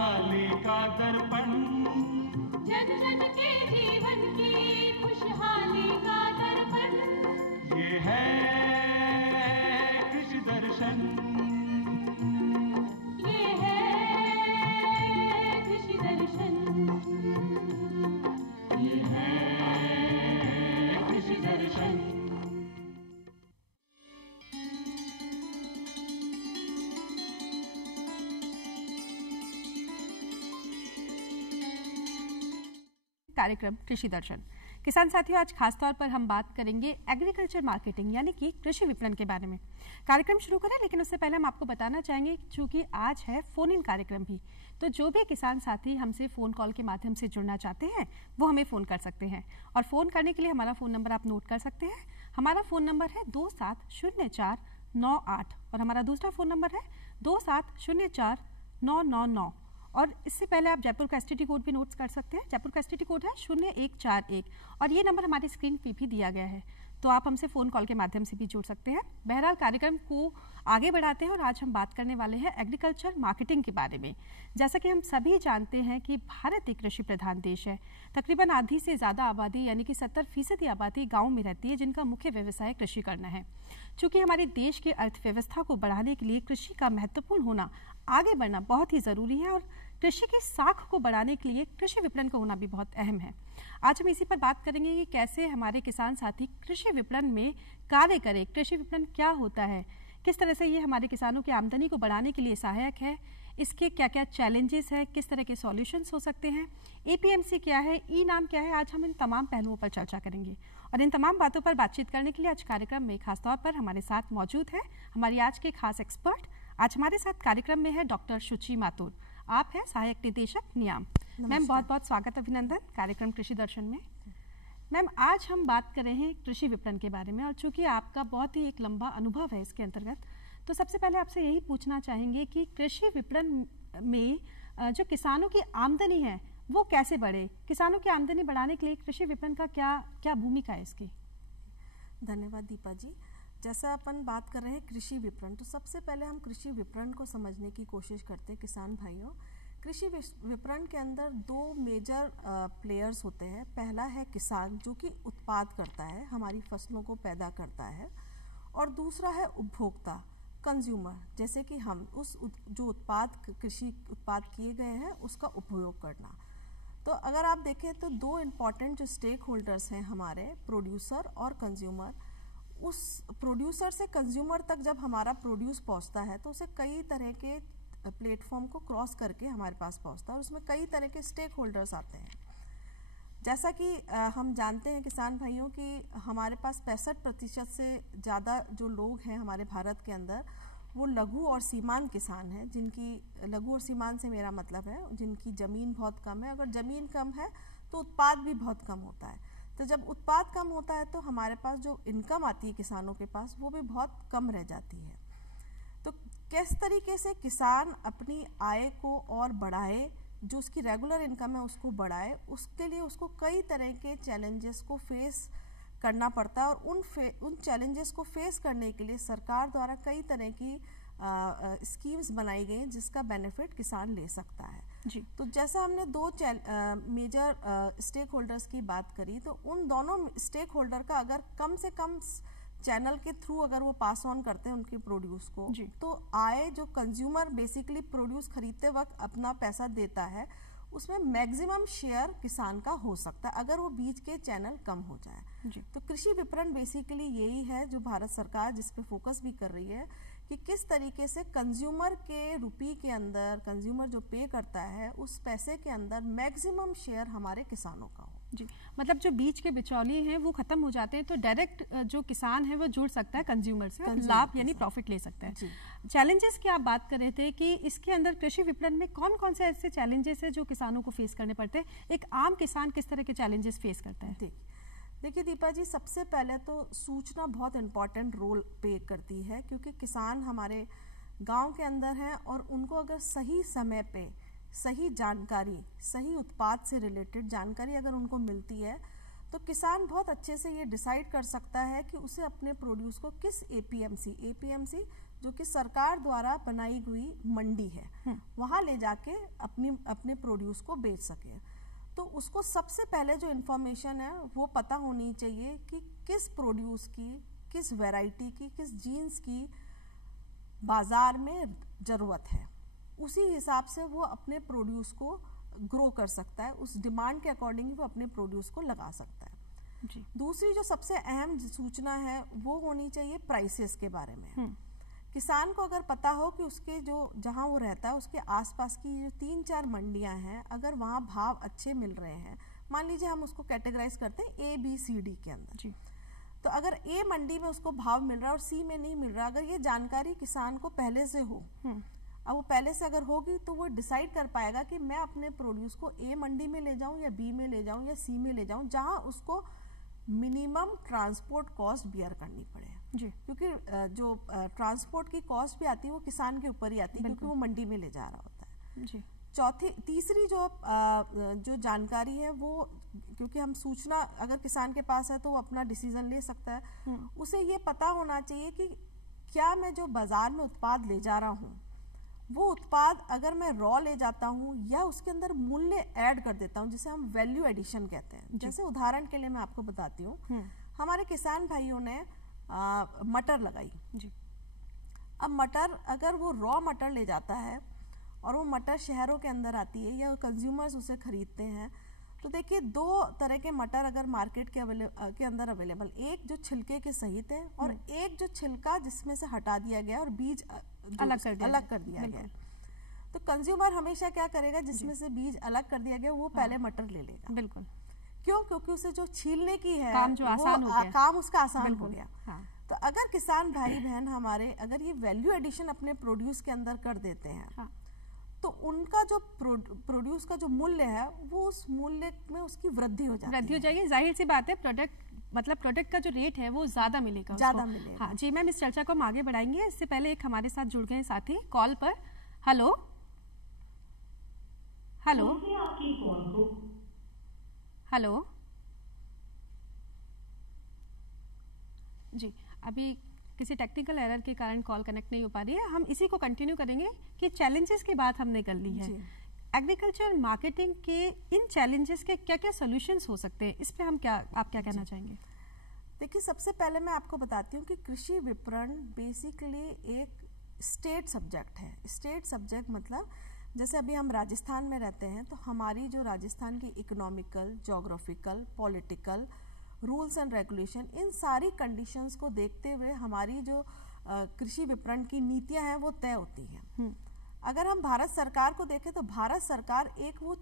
खुशहाली का दर्पण, जन जन के जीवन की खुशहाली का दर्पण, ये है कृषि दर्शन, ये है कृषि दर्शन, ये है कृषि दर्शन। कार्यक्रम कृषि दर्शन। किसान साथियों, आज खासतौर पर हम बात करेंगे एग्रीकल्चर मार्केटिंग यानी कि कृषि विपणन के बारे में। कार्यक्रम शुरू करें लेकिन उससे पहले हम आपको बताना चाहेंगे चूंकि आज है फोन इन कार्यक्रम भी, तो जो भी किसान साथी हमसे फोन कॉल के माध्यम से जुड़ना चाहते हैं वो हमें फोन कर सकते हैं। और फोन करने के लिए हमारा फोन नंबर आप नोट कर सकते हैं। हमारा फोन नंबर है 270498 और हमारा दूसरा फोन नंबर है 2704999। और इससे पहले आप जयपुर का एसटीडी कोड भी नोट कर सकते हैं। जयपुर का एसटीडी कोड है 0141 और ये नंबर हमारी स्क्रीन पे भी दिया गया है, तो आप हमसे फोन कॉल के माध्यम से भी जुड़ सकते हैं। बहरहाल कार्यक्रम को आगे बढ़ाते हैं और आज हम बात करने वाले हैं एग्रीकल्चर मार्केटिंग के बारे में। जैसा कि हम सभी जानते हैं कि भारत एक कृषि प्रधान देश है। तकरीबन आधी से ज्यादा आबादी यानी कि 70% आबादी गाँव में रहती है, जिनका मुख्य व्यवसाय कृषि करना है। चूंकि हमारे देश की अर्थव्यवस्था को बढ़ाने के लिए कृषि का महत्वपूर्ण होना, आगे बढ़ना बहुत ही जरूरी है और कृषि की साख को बढ़ाने के लिए कृषि विपणन का होना भी बहुत अहम है। आज हम इसी पर बात करेंगे कि कैसे हमारे किसान साथी कृषि विपणन में कार्य करें, कृषि विपणन क्या होता है, किस तरह से ये हमारे किसानों की आमदनी को बढ़ाने के लिए सहायक है, इसके क्या क्या चैलेंजेस है, किस तरह के सॉल्यूशंस हो सकते हैं, एपीएमसी क्या है, ई नाम क्या है। आज हम इन तमाम पहलुओं पर चर्चा करेंगे और इन तमाम बातों पर बातचीत करने के लिए आज कार्यक्रम में खासतौर पर हमारे साथ मौजूद है हमारी आज के खास एक्सपर्ट। आज हमारे साथ कार्यक्रम में है डॉक्टर शुचि माथुर, आप हैं सहायक निदेशक नियाम। मैम बहुत बहुत स्वागत, अभिनंदन कार्यक्रम कृषि दर्शन में। मैम आज हम बात कर रहे हैं कृषि विपणन के बारे में और चूंकि आपका बहुत ही एक लंबा अनुभव है इसके अंतर्गत, तो सबसे पहले आपसे यही पूछना चाहेंगे कि कृषि विपणन में जो किसानों की आमदनी है वो कैसे बढ़े, किसानों की आमदनी बढ़ाने के लिए कृषि विपणन का क्या भूमिका है इसकी? धन्यवाद दीपा जी। जैसा अपन बात कर रहे हैं कृषि विपणन, तो सबसे पहले हम कृषि विपणन को समझने की कोशिश करते हैं। किसान भाइयों, कृषि विपणन के अंदर दो मेजर प्लेयर्स होते हैं। पहला है किसान, जो कि उत्पाद करता है, हमारी फसलों को पैदा करता है, और दूसरा है उपभोक्ता, कंज्यूमर, जैसे कि हम उस जो उत्पाद कृषि उत्पाद किए गए हैं उसका उपयोग करना। तो अगर आप देखें तो दो इम्पॉर्टेंट जो स्टेक होल्डर्स हैं हमारे, प्रोड्यूसर और कंज्यूमर। उस प्रोड्यूसर से कंज्यूमर तक जब हमारा प्रोड्यूस पहुंचता है तो उसे कई तरह के प्लेटफॉर्म को क्रॉस करके हमारे पास पहुंचता है और उसमें कई तरह के स्टेक होल्डर्स आते हैं। जैसा कि हम जानते हैं किसान भाइयों कि हमारे पास 65% से ज़्यादा जो लोग हैं हमारे भारत के अंदर वो लघु और सीमांत किसान हैं, जिनकी लघु और सीमांत से मेरा मतलब है जिनकी ज़मीन बहुत कम है। अगर ज़मीन कम है तो उत्पाद भी बहुत कम होता है। तो जब उत्पाद कम होता है तो हमारे पास जो इनकम आती है किसानों के पास वो भी बहुत कम रह जाती है। तो किस तरीके से किसान अपनी आय को और बढ़ाए, जो उसकी रेगुलर इनकम है उसको बढ़ाए, उसके लिए उसको कई तरह के चैलेंजेस को फेस करना पड़ता है और उन चैलेंजेस को फेस करने के लिए सरकार द्वारा कई तरह की स्कीम्स बनाई गई जिसका बेनिफिट किसान ले सकता है जी। तो जैसा हमने दो मेजर स्टेक होल्डर्स की बात करी, तो उन दोनों स्टेक होल्डर का अगर कम से कम चैनल के थ्रू अगर वो पास ऑन करते हैं उनके प्रोड्यूस को, तो आय जो कंज्यूमर बेसिकली प्रोड्यूस खरीदते वक्त अपना पैसा देता है उसमें मैक्सिमम शेयर किसान का हो सकता है अगर वो बीच के चैनल कम हो जाए जी। तो कृषि विपणन बेसिकली यही है जो भारत सरकार जिस पे फोकस भी कर रही है कि किस तरीके से कंज्यूमर के रुपये के अंदर, कंज्यूमर जो पे करता है उस पैसे के अंदर मैक्सिमम शेयर हमारे किसानों का हो जी। मतलब जो बीच के बिचौलिए हैं वो खत्म हो जाते हैं तो डायरेक्ट जो किसान है वो जुड़ सकता है कंज्यूमर से, लाभ यानी प्रॉफिट ले सकता है। चैलेंजेस की आप बात कर रहे थे कि इसके अंदर कृषि विपणन में कौन कौन से ऐसे चैलेंजेस है जो किसानों को फेस करने पड़ते हैं, एक आम किसान किस तरह के चैलेंजेस फेस करता है? देखिए दीपा जी, सबसे पहले तो सूचना बहुत इम्पॉर्टेंट रोल प्ले करती है, क्योंकि किसान हमारे गांव के अंदर हैं और उनको अगर सही समय पे सही जानकारी, सही उत्पाद से रिलेटेड जानकारी अगर उनको मिलती है तो किसान बहुत अच्छे से ये डिसाइड कर सकता है कि उसे अपने प्रोड्यूस को किस एपीएमसी जो कि सरकार द्वारा बनाई हुई मंडी है, वहाँ ले जाके अपने प्रोड्यूस को बेच सके। तो उसको सबसे पहले जो इन्फॉर्मेशन है वो पता होनी चाहिए कि किस प्रोड्यूस की, किस वैरायटी की, किस जीन्स की बाजार में ज़रूरत है। उसी हिसाब से वो अपने प्रोड्यूस को ग्रो कर सकता है, उस डिमांड के अकॉर्डिंग वो अपने प्रोड्यूस को लगा सकता है। जी। दूसरी जो सबसे अहम सूचना है वो होनी चाहिए प्राइसेस के बारे में। किसान को अगर पता हो कि उसके जो जहाँ वो रहता है उसके आसपास की जो 3-4 मंडियाँ हैं, अगर वहाँ भाव अच्छे मिल रहे हैं, मान लीजिए हम उसको कैटेगराइज करते हैं ABCD के अंदर जी। तो अगर A मंडी में उसको भाव मिल रहा है और C में नहीं मिल रहा, अगर ये जानकारी किसान को पहले से हो, अब वो पहले से अगर होगी तो वो डिसाइड कर पाएगा कि मैं अपने प्रोड्यूस को A मंडी में ले जाऊं या B में ले जाऊं या C में ले जाऊं, जहां उसको मिनिमम ट्रांसपोर्ट कॉस्ट बियर करनी पड़े। जी। क्योंकि जो ट्रांसपोर्ट की कॉस्ट भी आती है वो किसान के ऊपर ही आती है, क्योंकि वो मंडी में ले जा रहा होता है। जी। तीसरी जो जानकारी है वो, क्योंकि हम सूचना अगर किसान के पास है तो वो अपना डिसीजन ले सकता है, उसे ये पता होना चाहिए कि क्या मैं जो बाजार में उत्पाद ले जा रहा हूँ वो उत्पाद अगर मैं रॉ ले जाता हूँ या उसके अंदर मूल्य ऐड कर देता हूँ, जिसे हम वैल्यू एडिशन कहते हैं। जैसे उदाहरण के लिए मैं आपको बताती हूँ, हमारे किसान भाइयों ने मटर लगाई। जी। अब मटर अगर वो रॉ मटर ले जाता है और वो मटर शहरों के अंदर आती है या कंज्यूमर्स उसे खरीदते हैं, तो देखिए 2 तरह के मटर अगर मार्केट के अंदर अवेलेबल, एक जो छिलके के सहित है और एक जो छिलका जिसमें से हटा दिया गया और बीज अलग कर दिया गया। तो कंज्यूमर हमेशा क्या करेगा, जिसमें से बीज अलग कर दिया गया वो पहले मटर ले लेगा। बिल्कुल। क्यों? क्योंकि उसे जो छीलने की है काम जो आसान हो गया, काम उसका आसान हो गया। हाँ। तो अगर किसान भाई बहन हमारे अगर ये वैल्यू एडिशन अपने प्रोड्यूस के अंदर कर देते हैं, हाँ। तो उनका जो प्रोड्यूस का जो मूल्य है वो उस मूल्य में उसकी वृद्धि हो जाएगी। जाहिर सी बात है, प्रोडक्ट का जो रेट है वो ज्यादा मिलेगा। हाँ जी मैम, इस चर्चा को हम आगे बढ़ाएंगे। इससे पहले एक हमारे साथ जुड़ गए साथी कॉल पर। हेलो हेलो हेलो जी, अभी किसी टेक्निकल एरर के कारण कॉल कनेक्ट नहीं हो पा रही है। हम इसी को कंटिन्यू करेंगे कि चैलेंजेस की बात हमने कर ली है। एग्रीकल्चर मार्केटिंग के इन चैलेंजेस के क्या क्या सॉल्यूशंस हो सकते हैं, इस पे आप क्या कहना चाहेंगे? देखिए, सबसे पहले मैं आपको बताती हूँ कि कृषि विपणन बेसिकली एक स्टेट सब्जेक्ट है। स्टेट सब्जेक्ट मतलब जैसे अभी हम राजस्थान में रहते हैं तो हमारी जो राजस्थान की economical, geographical, political, rules and regulation, इन सारी कंडीशंस को देखते हुए हमारी जो कृषि विपणन की नीतियां हैं वो तय होती हैं। अगर हम भारत सरकार को देखें तो भारत सरकार एक वो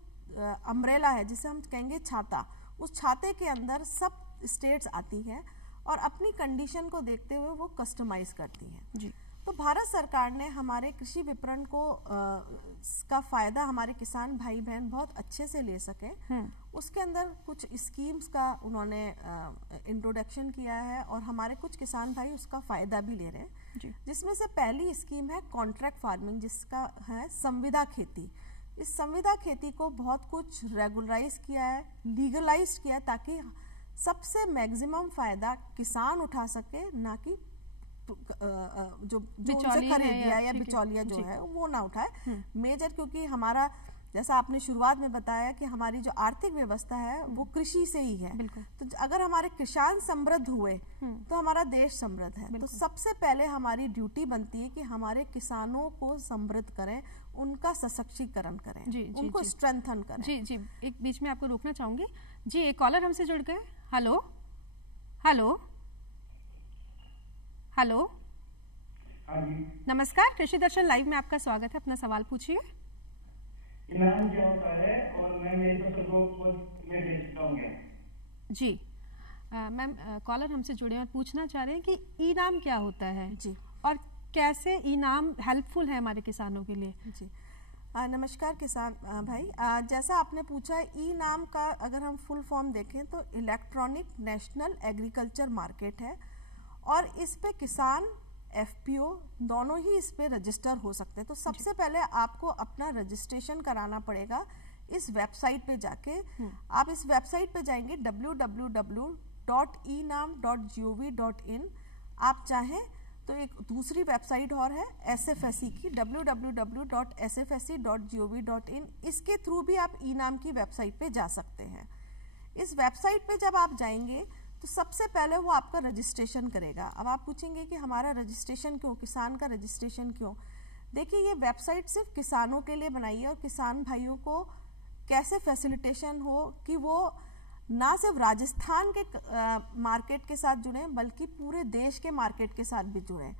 अम्ब्रेला है जिसे हम कहेंगे छाता, उस छाते के अंदर सब स्टेट्स आती हैं और अपनी कंडीशन को देखते हुए वो कस्टमाइज करती हैं। जी। तो भारत सरकार ने हमारे कृषि विपणन को का फायदा हमारे किसान भाई बहन बहुत अच्छे से ले सके, उसके अंदर कुछ स्कीम्स का उन्होंने इंट्रोडक्शन किया है और हमारे कुछ किसान भाई उसका फायदा भी ले रहे हैं। जिसमें से पहली स्कीम है कॉन्ट्रैक्ट फार्मिंग, जिसका है संविदा खेती। इस संविदा खेती को बहुत कुछ रेगुलराइज किया है, लीगलाइज किया, ताकि सबसे मैक्सिमम फायदा किसान उठा सके, ना कि जो उनसे खरीद लिया या बिचौलिया जो है वो ना उठाए। मेजर क्योंकि हमारा जैसा आपने शुरुआत में बताया कि हमारी जो आर्थिक व्यवस्था है वो कृषि से ही है। तो अगर हमारे किसान समृद्ध हुए तो हमारा देश समृद्ध है। तो सबसे पहले हमारी ड्यूटी बनती है कि हमारे किसानों को समृद्ध करें, उनका सशक्तिकरण करें, उनको स्ट्रेंथन करें। जी जी, एक बीच में आपको रोकना चाहूंगी जी, एक कॉलर हमसे जुड़ गए। हेलो हेलो हेलो, नमस्कार, कृषि दर्शन लाइव में आपका स्वागत है। अपना सवाल पूछिए। इनाम क्या होता है और मैं मेरी फसल को मैं बेचता हूँ जी। मैम, कॉलर हमसे जुड़े और पूछना चाह रहे हैं कि इनाम क्या होता है जी, और कैसे इनाम हेल्पफुल है हमारे किसानों के लिए। जी, नमस्कार किसान भाई, जैसा आपने पूछा, इनाम का अगर हम फुल फॉर्म देखें तो इलेक्ट्रॉनिक नेशनल एग्रीकल्चर मार्केट है और इस पे किसान FPO दोनों ही इस पे रजिस्टर हो सकते हैं। तो सबसे पहले आपको अपना रजिस्ट्रेशन कराना पड़ेगा इस वेबसाइट पे जाके। आप इस वेबसाइट पे जाएंगे www.enam.gov.in। आप चाहें तो एक दूसरी वेबसाइट और है SFSC की, www.sfsc.gov.in। इसके थ्रू भी आप ई नाम की वेबसाइट पे जा सकते हैं। इस वेबसाइट पे जब आप जाएंगे तो सबसे पहले वो आपका रजिस्ट्रेशन करेगा। अब आप पूछेंगे कि हमारा रजिस्ट्रेशन क्यों, किसान का रजिस्ट्रेशन क्यों? देखिए, ये वेबसाइट सिर्फ किसानों के लिए बनाई है और किसान भाइयों को कैसे फैसिलिटेशन हो कि वो ना सिर्फ राजस्थान के मार्केट के साथ जुड़े बल्कि पूरे देश के मार्केट के साथ भी जुड़े।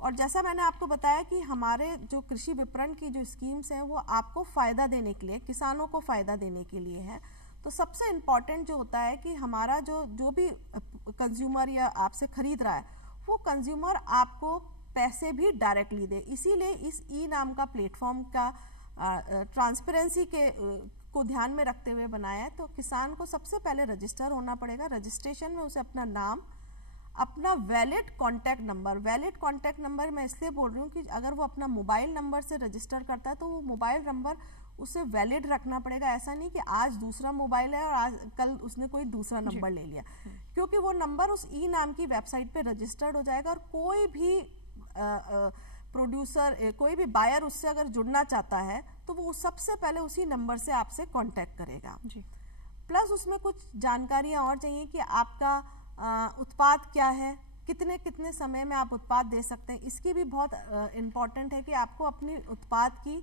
और जैसा मैंने आपको बताया कि हमारे जो कृषि विपणन की जो स्कीम्स हैं वो आपको फ़ायदा देने के लिए, किसानों को फ़ायदा देने के लिए है। तो सबसे इम्पॉर्टेंट जो होता है कि हमारा जो भी कंज्यूमर या आपसे खरीद रहा है वो कंज्यूमर आपको पैसे भी डायरेक्टली दे। इसीलिए इस ई नाम का प्लेटफॉर्म का ट्रांसपेरेंसी को ध्यान में रखते हुए बनाया है। तो किसान को सबसे पहले रजिस्टर होना पड़ेगा। रजिस्ट्रेशन में उसे अपना नाम, अपना वैलिड कॉन्टैक्ट नंबर मैं इसलिए बोल रही हूँ कि अगर वो अपना मोबाइल नंबर से रजिस्टर करता है तो वो मोबाइल नंबर उसे वैलिड रखना पड़ेगा। ऐसा नहीं कि आज दूसरा मोबाइल है और आज कल उसने कोई दूसरा नंबर ले लिया, क्योंकि वो नंबर उस ई नाम की वेबसाइट पे रजिस्टर्ड हो जाएगा और कोई भी प्रोड्यूसर, कोई भी बायर उससे अगर जुड़ना चाहता है तो वो सबसे पहले उसी नंबर से आपसे कांटेक्ट करेगा जी। प्लस उसमें कुछ जानकारियां और चाहिए कि आपका उत्पाद क्या है, कितने कितने समय में आप उत्पाद दे सकते हैं। इसकी भी बहुत इम्पॉर्टेंट है कि आपको अपनी उत्पाद की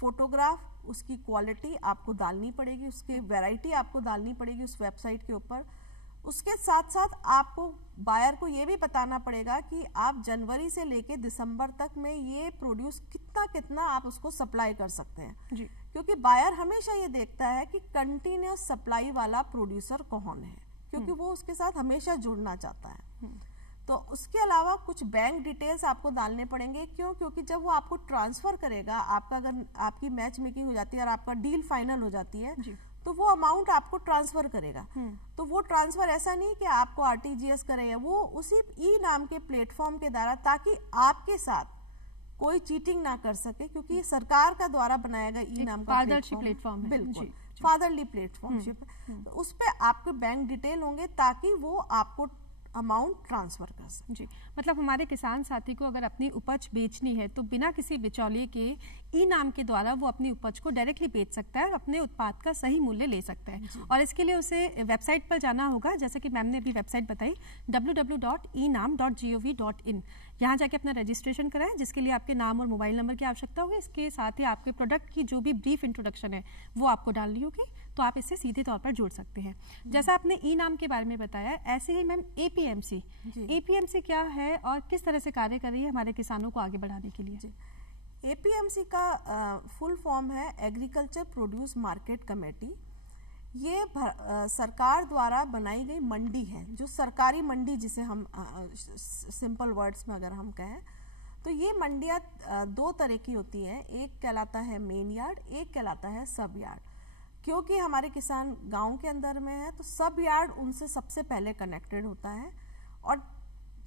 फोटोग्राफ, उसकी क्वालिटी आपको डालनी पड़ेगी, उसकी वैरायटी आपको डालनी पड़ेगी उस वेबसाइट के ऊपर। उसके साथ साथ आपको बायर को ये भी बताना पड़ेगा कि आप जनवरी से लेके दिसंबर तक में ये प्रोड्यूस कितना आप उसको सप्लाई कर सकते हैं जी। क्योंकि बायर हमेशा ये देखता है कि कंटिन्यूस सप्लाई वाला प्रोड्यूसर कौन है, क्योंकि वो उसके साथ हमेशा जुड़ना चाहता है। तो उसके अलावा कुछ बैंक डिटेल्स आपको डालने पड़ेंगे। क्यों? क्योंकि जब वो आपको ट्रांसफर करेगा, आपका अगर आपकी मैच मेकिंग हो जाती है और आपका डील फाइनल हो जाती है तो वो अमाउंट आपको ट्रांसफर करेगा। तो वो ट्रांसफर ऐसा नहीं कि आपको RTGS करेगा, वो उसी ई नाम के प्लेटफॉर्म के द्वारा, ताकि आपके साथ कोई चीटिंग ना कर सके, क्योंकि ये सरकार का द्वारा बनाया गया ई नाम का प्लेटफॉर्म है। बिल्कुल फादरली प्लेटफॉर्मशिप। उस पे आपके बैंक डिटेल होंगे ताकि वो आपको अमाउंट ट्रांसफर कर सके जी। मतलब हमारे किसान साथी को अगर अपनी उपज बेचनी है तो बिना किसी बिचौलिए के ई नाम के द्वारा वो अपनी उपज को डायरेक्टली बेच सकता है और अपने उत्पाद का सही मूल्य ले सकता है। और इसके लिए उसे वेबसाइट पर जाना होगा, जैसे कि मैम ने अभी वेबसाइट बताई www.enam.gov.in। यहाँ जाके अपना रजिस्ट्रेशन कराएं, जिसके लिए आपके नाम और मोबाइल नंबर की आवश्यकता होगी। इसके साथ ही आपके प्रोडक्ट की जो भी ब्रीफ इंट्रोडक्शन है वो आपको डालनी होगी, तो आप इससे सीधे तौर पर जुड़ सकते हैं। जैसा आपने ई नाम के बारे में बताया, ऐसे ही मैम APMC क्या है और किस तरह से कार्य कर रही है हमारे किसानों को आगे बढ़ाने के लिए? APMC का फुल फॉर्म है एग्रीकल्चर प्रोड्यूस मार्केट कमेटी। ये सरकार द्वारा बनाई गई मंडी है, जो सरकारी मंडी जिसे हम सिंपल वर्ड्स में अगर हम कहें तो ये मंडियाँ दो तरह की होती हैं। एक कहलाता है मेन यार्ड, एक कहलाता है सब यार्ड। क्योंकि हमारे किसान गांव के अंदर में है तो सब यार्ड उनसे सबसे पहले कनेक्टेड होता है और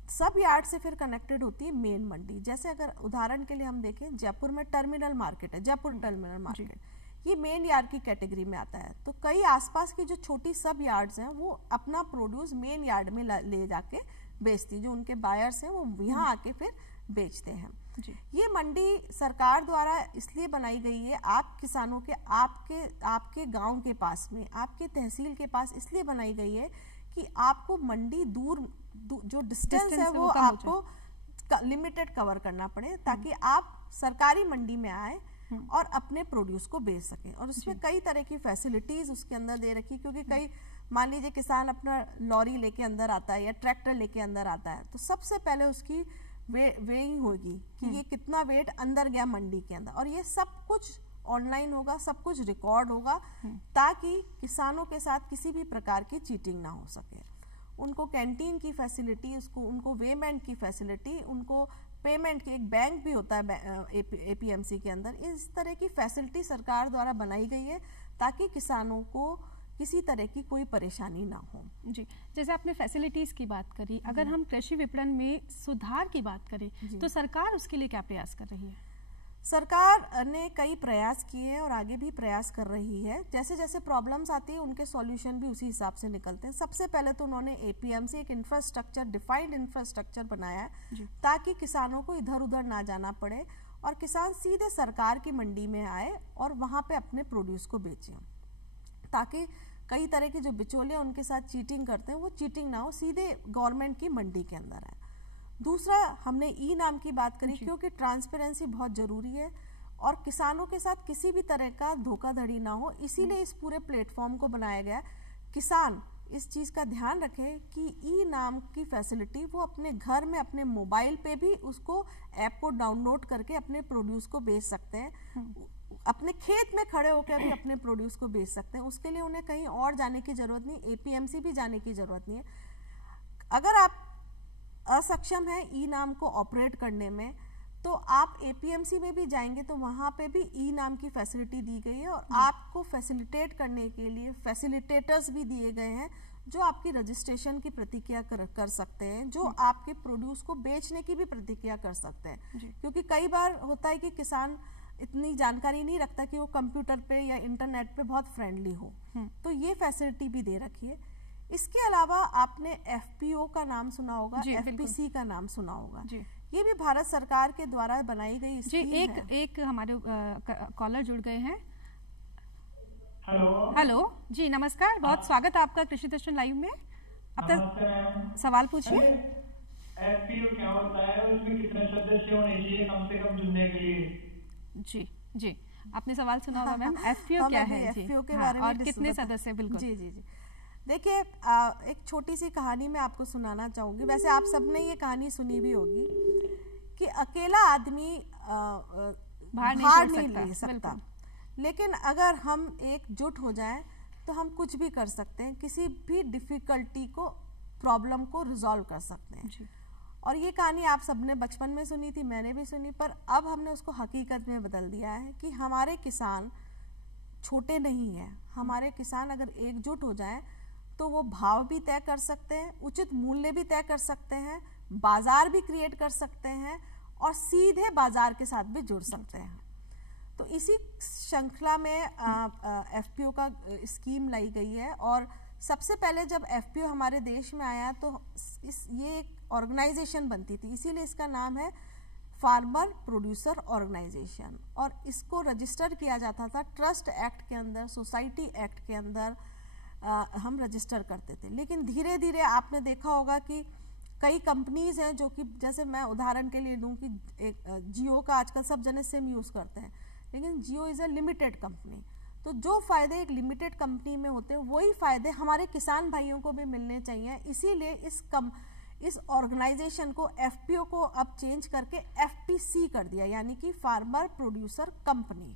सब यार्ड से फिर कनेक्टेड होती है मेन मंडी। जैसे अगर उदाहरण के लिए हम देखें, जयपुर में टर्मिनल मार्केट है, जयपुर टर्मिनल मार्केट, ये मेन यार्ड की कैटेगरी में आता है। तो कई आसपास की जो छोटी सब यार्ड्स हैं वो अपना प्रोड्यूस मेन यार्ड में ले जाके बेचती, जो उनके बायर्स हैं वो यहाँ आके फिर बेचते हैं जी। ये मंडी सरकार द्वारा इसलिए बनाई गई है, आप किसानों के आपके गांव के पास में, आपके तहसील के पास इसलिए बनाई गई है कि आपको मंडी दूर जो डिस्टेंस है वो आपको लिमिटेड कवर करना पड़े, ताकि आप सरकारी मंडी में आए और अपने प्रोड्यूस को बेच सकें। और उसमें कई तरह की फैसिलिटीज उसके अंदर दे रखी, क्योंकि कई मान लीजिए किसान अपना लॉरी लेके अंदर आता है या ट्रैक्टर लेके अंदर आता है, तो सबसे पहले उसकी वेइंग होगी कि ये कितना वेट अंदर गया मंडी के अंदर, और ये सब कुछ ऑनलाइन होगा, सब कुछ रिकॉर्ड होगा, ताकि किसानों के साथ किसी भी प्रकार की चीटिंग ना हो सके। उनको कैंटीन की फैसिलिटी, उनको वेमेंट की फैसिलिटी, उनको पेमेंट की, एक बैंक भी होता है APMC के अंदर। इस तरह की फैसिलिटी सरकार द्वारा बनाई गई है ताकि किसानों को किसी तरह की कोई परेशानी ना हो जी। जैसे आपने फैसिलिटीज की बात करी, अगर हम कृषि विपणन में सुधार की बात करें तो सरकार उसके लिए क्या प्रयास कर रही है? सरकार ने कई प्रयास किए हैं और आगे भी प्रयास कर रही है। जैसे जैसे प्रॉब्लम्स आती है उनके सॉल्यूशन भी उसी हिसाब से निकलते हैं। सबसे पहले तो उन्होंने एपीएमसी एक इंफ्रास्ट्रक्चर, डिफाइंड इंफ्रास्ट्रक्चर बनाया है ताकि किसानों को इधर उधर ना जाना पड़े और किसान सीधे सरकार की मंडी में आए और वहाँ पे अपने प्रोड्यूस को बेचें, ताकि कई तरह के जो बिचौलिए उनके साथ चीटिंग करते हैं वो चीटिंग ना हो, सीधे गवर्नमेंट की मंडी के अंदर आए। दूसरा, हमने ई नाम की बात करी क्योंकि ट्रांसपेरेंसी बहुत ज़रूरी है और किसानों के साथ किसी भी तरह का धोखाधड़ी ना हो, इसीलिए इस पूरे प्लेटफॉर्म को बनाया गया। किसान इस चीज़ का ध्यान रखें कि ई नाम की फैसिलिटी वो अपने घर में अपने मोबाइल पे भी उसको ऐप को डाउनलोड करके अपने प्रोड्यूस को बेच सकते हैं, अपने खेत में खड़े होकर भी अपने प्रोड्यूस को बेच सकते हैं। उसके लिए उन्हें कहीं और जाने की ज़रूरत नहीं, एपीएमसी भी जाने की ज़रूरत नहीं है। अगर आप असक्षम है ई नाम को ऑपरेट करने में तो आप एपीएमसी में भी जाएंगे तो वहाँ पे भी ई नाम की फैसिलिटी दी गई है और आपको फैसिलिटेट करने के लिए फैसिलिटेटर्स भी दिए गए हैं जो आपकी रजिस्ट्रेशन की प्रतिक्रिया कर सकते हैं, जो आपके प्रोड्यूस को बेचने की भी प्रतिक्रिया कर सकते हैं। क्योंकि कई बार होता है कि किसान इतनी जानकारी नहीं रखता कि वो कंप्यूटर पे या इंटरनेट पे बहुत फ्रेंडली हो, तो ये फैसिलिटी भी दे रखी है। इसके अलावा आपने एफपीओ का नाम सुना होगा, एफपीसी का नाम सुना होगा, ये भी भारत सरकार के द्वारा बनाई गई स्कीम है। एक हमारे कॉलर जुड़ गए हैं। हेलो जी, नमस्कार, बहुत स्वागत है आपका कृषि दर्शन लाइव में। अपना सवाल पूछिए। एफपीओ क्या होता है, उसमें कितने सदस्य होने चाहिए कम से कम जुड़ने के लिए? जी, आपने सवाल सुना होगा मैम, एफपीओ क्या है? एफपीओ के बारे में और कितने सदस्य? बिल्कुल जी। देखिए, एक छोटी सी कहानी मैं आपको सुनाना चाहूँगी। वैसे आप सबने ये कहानी सुनी भी होगी कि अकेला आदमी भार नहीं ले सकता, लेकिन अगर हम एकजुट हो जाएं तो हम कुछ भी कर सकते हैं, किसी भी डिफिकल्टी को, प्रॉब्लम को रिजॉल्व कर सकते हैं। और ये कहानी आप सबने बचपन में सुनी थी, मैंने भी सुनी, पर अब हमने उसको हकीकत में बदल दिया है कि हमारे किसान छोटे नहीं हैं। हमारे किसान अगर एकजुट हो जाएं तो वो भाव भी तय कर सकते हैं, उचित मूल्य भी तय कर सकते हैं, बाजार भी क्रिएट कर सकते हैं और सीधे बाजार के साथ भी जुड़ सकते हैं। तो इसी श्रृंखला में एफपीओ का स्कीम लाई गई है। और सबसे पहले जब एफपीओ हमारे देश में आया तो ये एक ऑर्गेनाइजेशन बनती थी, इसीलिए इसका नाम है फार्मर प्रोड्यूसर ऑर्गेनाइजेशन, और इसको रजिस्टर किया जाता था ट्रस्ट एक्ट के अंदर, सोसाइटी एक्ट के अंदर हम रजिस्टर करते थे। लेकिन धीरे धीरे आपने देखा होगा कि कई कंपनीज हैं जो कि, जैसे मैं उदाहरण के लिए दूं कि एक जियो का आजकल सब जने सिम यूज़ करते हैं, लेकिन जियो इज़ अ लिमिटेड कंपनी। तो जो फ़ायदे एक लिमिटेड कंपनी में होते हैं वही फ़ायदे हमारे किसान भाइयों को भी मिलने चाहिए। इसीलिए इस ऑर्गेनाइजेशन को, एफपीओ को अब चेंज करके एफपीसी कर दिया, यानी कि फार्मर प्रोड्यूसर कंपनी।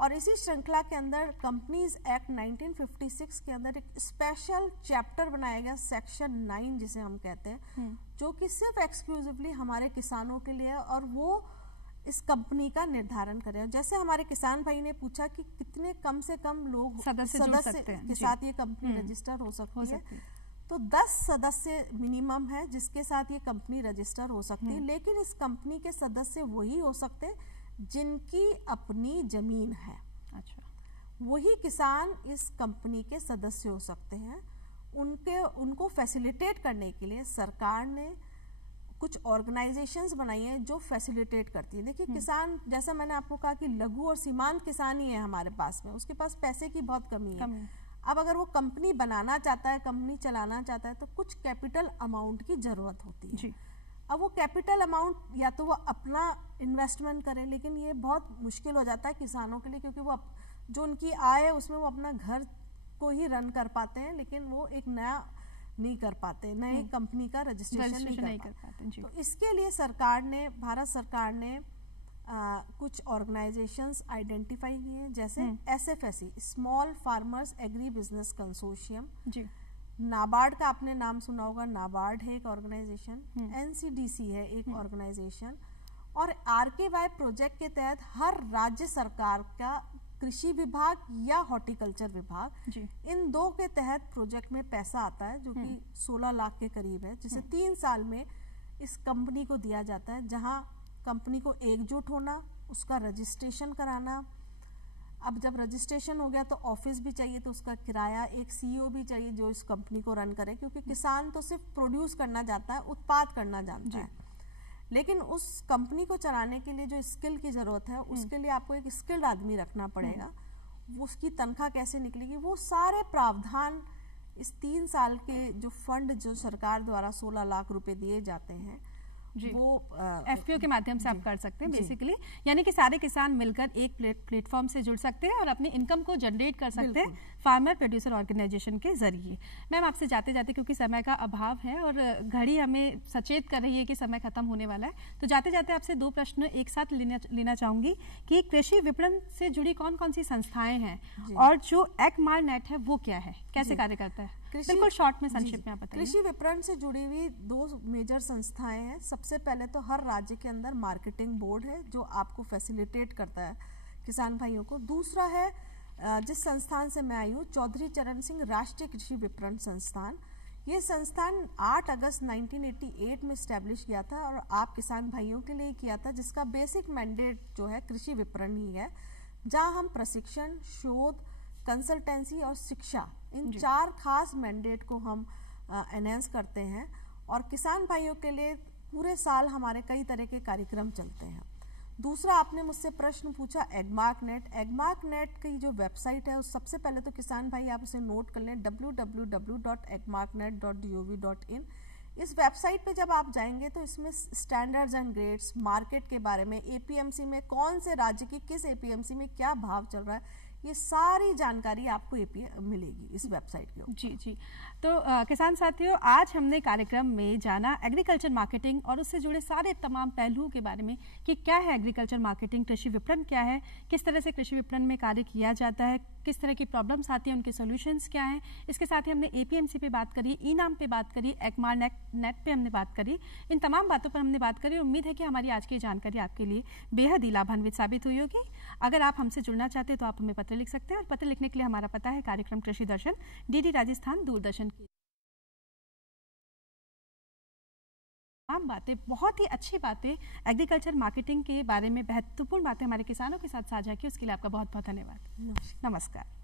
और इसी श्रृंखला के अंदर कंपनीज एक्ट 1956 के अंदर एक स्पेशल चैप्टर बनाया गया, सेक्शन 9 जिसे हम कहते हैं, जो कि सिर्फ एक्सक्लूसिवली हमारे किसानों के लिए, और वो इस कंपनी का निर्धारण करे। जैसे हमारे किसान भाई ने पूछा कि कितने कम से कम लोग सदस्य के साथ ये कंपनी रजिस्टर हो सकती है, तो 10 सदस्य मिनिमम है जिसके साथ ये कंपनी रजिस्टर हो सकती है। लेकिन इस कंपनी के सदस्य वही हो सकते हैं जिनकी अपनी जमीन है। अच्छा, वही किसान इस कंपनी के सदस्य हो सकते हैं। उनको फैसिलिटेट करने के लिए सरकार ने कुछ ऑर्गेनाइजेशंस बनाई हैं जो फैसिलिटेट करती है। देखिए, किसान, जैसा मैंने आपको कहा कि लघु और सीमांत किसान ही है हमारे पास में, उसके पास पैसे की बहुत कमी है। अब अगर वो कंपनी बनाना चाहता है, कंपनी चलाना चाहता है, तो कुछ कैपिटल अमाउंट की जरूरत होती है। अब वो कैपिटल अमाउंट या तो वो अपना इन्वेस्टमेंट करें, लेकिन ये बहुत मुश्किल हो जाता है किसानों के लिए, क्योंकि वो जो उनकी आय है उसमें वो अपना घर को ही रन कर पाते हैं, लेकिन वो एक नया नहीं कर पाते, नई कंपनी का रजिस्ट्रेशन नहीं कर पाते। तो इसके लिए भारत सरकार ने कुछ ऑर्गेनाइजेशंस आइडेंटिफाई किए हैं, जैसे SFSC, small farmers agri business consortium. NABARD का आपने नाम सुना होगा, नाबार्ड है एक ऑर्गेनाइजेशन, NCDC है एक ऑर्गेनाइजेशन, और RKY प्रोजेक्ट के तहत हर राज्य सरकार का कृषि विभाग या हॉर्टिकल्चर विभाग, इन दो के तहत प्रोजेक्ट में पैसा आता है जो कि 16 लाख के करीब है, जिसे 3 साल में इस कंपनी को दिया जाता है, जहां कंपनी को एकजुट होना, उसका रजिस्ट्रेशन कराना। अब जब रजिस्ट्रेशन हो गया तो ऑफिस भी चाहिए, तो उसका किराया, एक सीईओ भी चाहिए जो इस कंपनी को रन करे, क्योंकि किसान तो सिर्फ प्रोड्यूस करना जानता है, उत्पाद करना जानता है, लेकिन उस कंपनी को चलाने के लिए जो स्किल की जरूरत है उसके लिए आपको एक स्किल्ड आदमी रखना पड़ेगा। वो उसकी तनख्वाह कैसे निकलेगी, वो सारे प्रावधान इस 3 साल के जो फंड जो सरकार द्वारा 16 लाख रुपए दिए जाते हैं वो एफपीओ के माध्यम से आप कर सकते हैं बेसिकली, यानी कि सारे किसान मिलकर एक प्लेटफॉर्म से जुड़ सकते हैं और अपनी इनकम को जनरेट कर सकते हैं फार्मर प्रोड्यूसर ऑर्गेनाइजेशन के जरिए। मैम आपसे जाते जाते, क्योंकि समय का अभाव है और घड़ी हमें सचेत कर रही है कि समय खत्म होने वाला है, तो जाते जाते आपसे 2 प्रश्न एक साथ लेना चाहूंगी कि कृषि विपणन से जुड़ी कौन कौन सी संस्थाएं हैं और जो एग्मारनेट है वो क्या है, कैसे कार्य करता है, बिल्कुल शॉर्ट में संक्षिप्त में आप बताइए। कृषि विपणन से जुड़ी हुई 2 मेजर संस्थाएं हैं। सबसे पहले तो हर राज्य के अंदर मार्केटिंग बोर्ड है जो आपको फैसिलिटेट करता है किसान भाइयों को। दूसरा है जिस संस्थान से मैं आई हूँ, चौधरी चरण सिंह राष्ट्रीय कृषि विपणन संस्थान। ये संस्थान 8 अगस्त 1988 में स्टैब्लिश किया था और आप किसान भाइयों के लिए किया था, जिसका बेसिक मैंडेट जो है कृषि विपणन ही है, जहाँ हम प्रशिक्षण, शोध, कंसल्टेंसी और शिक्षा, इन 4 खास मैंडेट को हम एनहेंस करते हैं। और किसान भाइयों के लिए पूरे साल हमारे कई तरह के कार्यक्रम चलते हैं। दूसरा, आपने मुझसे प्रश्न पूछा एग्मार्कनेट। एग्मार्कनेट की जो वेबसाइट है उस सबसे पहले तो किसान भाई आप उसे नोट कर लें, www.agmarknet.gov.in। इस वेबसाइट पे जब आप जाएंगे तो इसमें स्टैंडर्ड्स एंड ग्रेड्स, मार्केट के बारे में, एपीएमसी में कौन से राज्य की किस एपीएमसी में क्या भाव चल रहा है, ये सारी जानकारी आपको मिलेगी इस वेबसाइट के ऊपर। जी। तो किसान साथियों, आज हमने कार्यक्रम में जाना एग्रीकल्चर मार्केटिंग और उससे जुड़े सारे तमाम पहलुओं के बारे में कि क्या है एग्रीकल्चर मार्केटिंग, कृषि विपणन क्या है, किस तरह से कृषि विपणन में कार्य किया जाता है, किस तरह की प्रॉब्लम्स आती हैं, उनके सॉल्यूशंस क्या हैं। इसके साथ ही हमने एपीएमसी पे बात करी, ई नाम पे बात करी, एग्मारनेट पे हमने बात करी। इन तमाम बातों पर हमने बात करी। उम्मीद है कि हमारी आज की जानकारी आपके लिए बेहद ही लाभान्वित साबित हुई होगी। अगर आप हमसे जुड़ना चाहते हैं तो आप हमें पत्र लिख सकते हैं और पत्र लिखने के लिए हमारा पता है कार्यक्रम कृषि दर्शन, डीडी राजस्थान दूरदर्शन की। तमाम बातें, बहुत ही अच्छी बातें एग्रीकल्चर मार्केटिंग के बारे में, महत्वपूर्ण बातें हमारे किसानों के साथ साझा की, उसके लिए आपका बहुत बहुत धन्यवाद। नमस्कार।